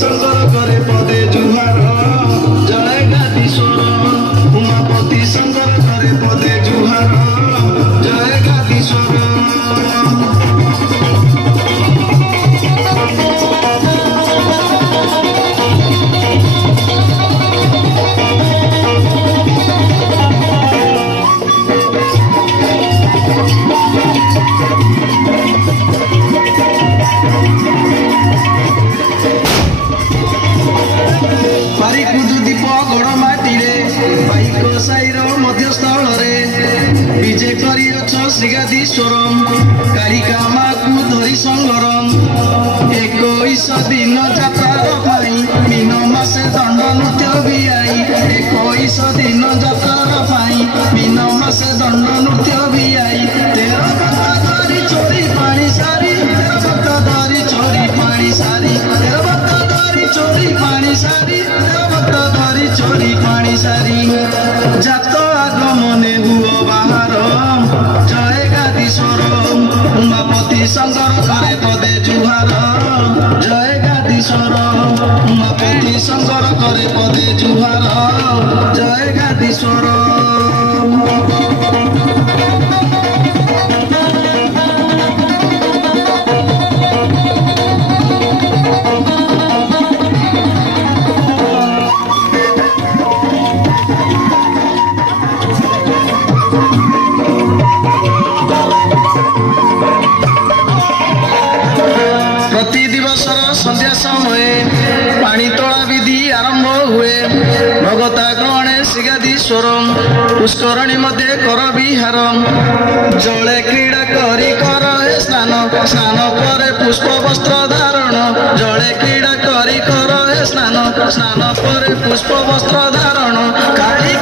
शंकर करे पदे जुहार जय गादीश्वर उमापति शंकर करे पदे जुहार जय गादीश्वर विजय करियछ श्रीगादीश्वरम कारिका माँ को धरी संगरम 21 दिन जात्रार पाई मीन मासे दंड नृत्य भी आई 21 दिन जात्रार पाई मीन मासे दंड नृत्य भी आई 13 भक्त धरी चोरी पानी सारी 13 भक्त धरी चोरी पानी सारी 13 भक्त धरी चोरी पानी सारी 13 भक्त धरी चोरी पानी सारी जात आगमने हुआ बाहर जय गादीश्वर उमापति शंकर करे पदे जुहार जय गादीश्वर उमापति शंकर करे पदे जुहार जय गादीश्वर संध्या समय पानी तोला विधि आरंभ हुए भगता ग्रहणे श्रीगादीश्वर पुष्करणी मध्य कर विहार जले क्रीड़ा करी कर स्नान स्नान पर पुष्प वस्त्र धारण जले क्रीड़ा करी कर स्नान स्नान पर पुष्प वस्त्र धारण काली